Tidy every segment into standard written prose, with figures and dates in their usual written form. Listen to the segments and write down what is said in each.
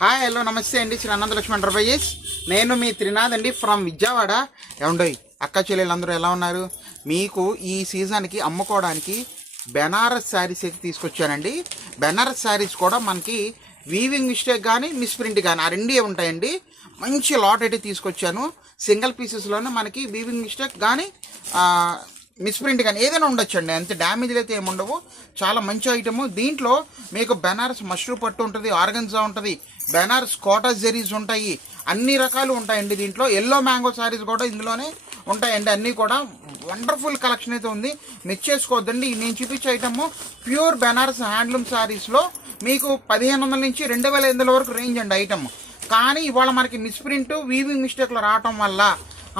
Hi hello నమస్తే అండి. Shri Ananthalakshmi enterprises. నేను మీ త్రినాథ్ అండి ఫ్రమ్ విజయవాడ. ఏమండోయ్ అక్క చెల్లెళ్ళందరూ ఎలా ఉన్నారు? మీకు ఈ సీజన్కి అమ్ముకోవడానికి బెనారస్ శారీస్ అయితే తీసుకొచ్చానండి. బెనారస్ శారీస్ కూడా మనకి వీవింగ్ మిస్టేక్ కానీ మిస్ప్రింట్ కానీ ఆ రెండే ఉంటాయండి. మంచి లాట్ అయితే తీసుకొచ్చాను. సింగిల్ పీసెస్లోనే మనకి వీవింగ్ మిస్టేక్ కానీ మిస్ప్రింట్ కానీ ఏదైనా ఉండొచ్చండి. అంతే డ్యామేజ్లు అయితే ఏమి ఉండవు. చాలా మంచి ఐటము. దీంట్లో మీకు బెనారస్ మష్రూ పట్టు ఉంటుంది, ఆర్గన్జా ఉంటుంది, బెనారస్ కోటా జెరీస్ ఉంటాయి, అన్ని రకాలు ఉంటాయండి. దీంట్లో ఎల్లో మ్యాంగో శారీస్ కూడా ఇందులోనే ఉంటాయండి. అన్నీ కూడా వండర్ఫుల్ కలెక్షన్ అయితే ఉంది. మిస్ చేసుకోవద్దండి. నేను చూపించే ఐటమ్ ప్యూర్ బెనారస్ హ్యాండ్లూమ్ శారీస్లో మీకు 1500 నుంచి 2500 వరకు రేంజ్ అండి ఐటమ్. కానీ ఇవాళ మనకి మిస్ప్రింట్ వీవింగ్ మిస్టేక్లో రావటం వల్ల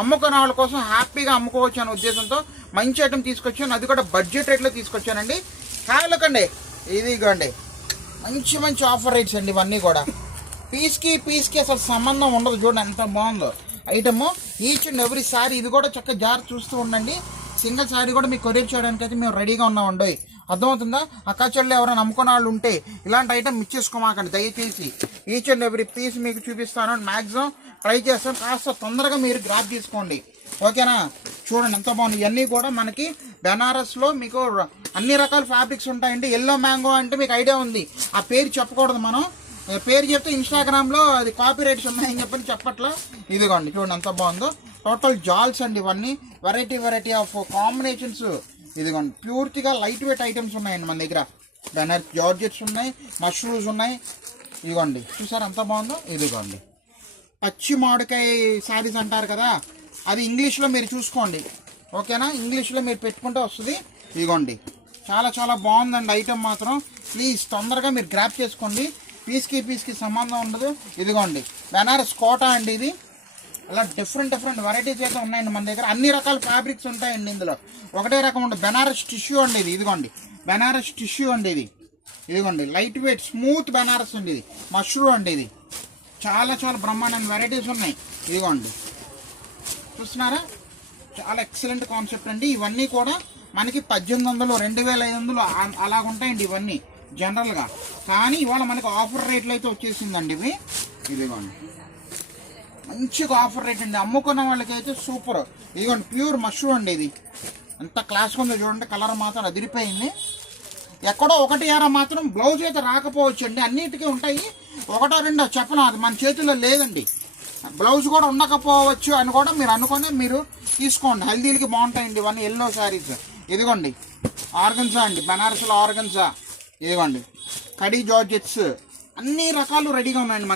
అమ్ముకునే వాళ్ళ కోసం హ్యాపీగా అమ్ముకోవచ్చు అనే ఉద్దేశంతో మంచి ఐటమ్ తీసుకొచ్చాను. అది కూడా బడ్జెట్ రేట్లో తీసుకొచ్చానండి. కాయలకండి ఇదిగోండి మంచి మంచి ఆఫర్ రేట్స్ అండి. ఇవన్నీ కూడా పీస్కి అసలు సంబంధం ఉండదు. చూడండి ఎంత బాగుందో item. Each and every sorry ఇది కూడా చక్కగా జార్ చూస్తూ ఉండండి. సింగిల్ సారీ కూడా మీకు కొరియర్ చేయడానికి అయితే మేము రెడీగా ఉన్నామండి. అర్థమవుతుందా? అక్కా చెల్లెలు ఎవరైనా నమ్ముకున్న వాళ్ళు ఉంటే ఇలాంటి ఐటమ్ మిస్ చేసుకోమాకండి దయచేసి. ఈచ్ అండ్ ఎవ్రీ పీస్ మీకు చూపిస్తాను. మ్యాక్సిమం ట్రై చేస్తాను. కాస్త తొందరగా మీరు గ్రాప్ తీసుకోండి, ఓకేనా? చూడండి ఎంత బాగుంది. ఇవన్నీ కూడా మనకి బెనారస్లో మీకు అన్ని రకాల ఫ్యాబ్రిక్స్ ఉంటాయండి. ఎల్లో మ్యాంగో అంటే మీకు ఐడియా ఉంది. ఆ పేరు చెప్పకూడదు, మనం పేరు చెప్తే ఇన్స్టాగ్రామ్లో అది కాపీ రైట్స్ ఉన్నాయని చెప్పని చెప్పట్లా. ఇదిగోండి చూడండి ఎంత బాగుందో. టోటల్ జాల్స్ అండి ఇవన్నీ. Variety of combinations. ఇదిగోండి పూర్తిగా లైట్ వెయిట్ ఐటమ్స్ ఉన్నాయండి మన దగ్గర. బెనారస్ జార్జెట్స్ ఉన్నాయి, మష్రూమ్స్ ఉన్నాయి. ఇదిగోండి చూసారు ఎంత బాగుందో. ఇదిగోండి పచ్చి మామిడికాయ శారీస్ అంటారు కదా, అది ఇంగ్లీష్లో మీరు చూసుకోండి, ఓకేనా? ఇంగ్లీష్లో మీరు పెట్టుకుంటే వస్తుంది. ఇదిగోండి చాలా చాలా బాగుందండి ఐటమ్ మాత్రం. ప్లీజ్ తొందరగా మీరు గ్రాప్ చేసుకోండి. పీస్కి సంబంధం ఉండదు. ఇదిగోండి బెనారస్ కోటా అండి. ఇది అలా డిఫరెంట్ వెరైటీస్ అయితే ఉన్నాయండి మన దగ్గర. అన్ని రకాల ఫ్యాబ్రిక్స్ ఉంటాయండి ఇందులో. ఒకటే రకం ఉండదు. బెనారస్ టిష్యూ అండి ఇది. ఇదిగోండి బెనారస్ టిష్యూ అండి ఇది. ఇదిగోండి లైట్ వెయిట్ స్మూత్ బెనారస్ అండి ఇది. మష్రూ అండి ఇది. చాలా చాలా బ్రహ్మాండమైన వెరైటీస్ ఉన్నాయి. ఇదిగోండి చూస్తున్నారా? చాలా ఎక్సలెంట్ కాన్సెప్ట్ అండి. ఇవన్నీ కూడా మనకి 1800, 2500 అలాగ ఉంటాయండి ఇవన్నీ జనరల్గా. కానీ ఇవాళ మనకి ఆఫర్ రేట్లు అయితే వచ్చేసిందండి ఇవి. ఇదిగోండి మంచిగా ఆఫర్ రేట్ అండి. అమ్ముకున్న వాళ్ళకి అయితే సూపర్. ఇదిగోండి ప్యూర్ మష్రూ అండి ఇది. ఎంత క్లాస్గా ఉందో చూడండి. కలర్ మాత్రం అదిరిపోయింది. ఎక్కడో ఒకటి ఏరా మాత్రం బ్లౌజ్ అయితే రాకపోవచ్చు అండి. అన్నిటికీ ఉంటాయి. ఒకటో రెండో చెప్పను, అది మన చేతుల్లో లేదండి. బ్లౌజ్ కూడా ఉండకపోవచ్చు అని కూడా మీరు అనుకొని మీరు తీసుకోండి. హల్దీలకి బాగుంటాయండి ఇవన్నీ ఎల్లో శారీస్. ఇదిగోండి ఆర్గన్జా అండి, బెనారస్లో ఆర్గన్జా. ఇదిగోండి కడీ జార్జెట్స్, అన్ని రకాలు రెడీగా ఉన్నాయండి.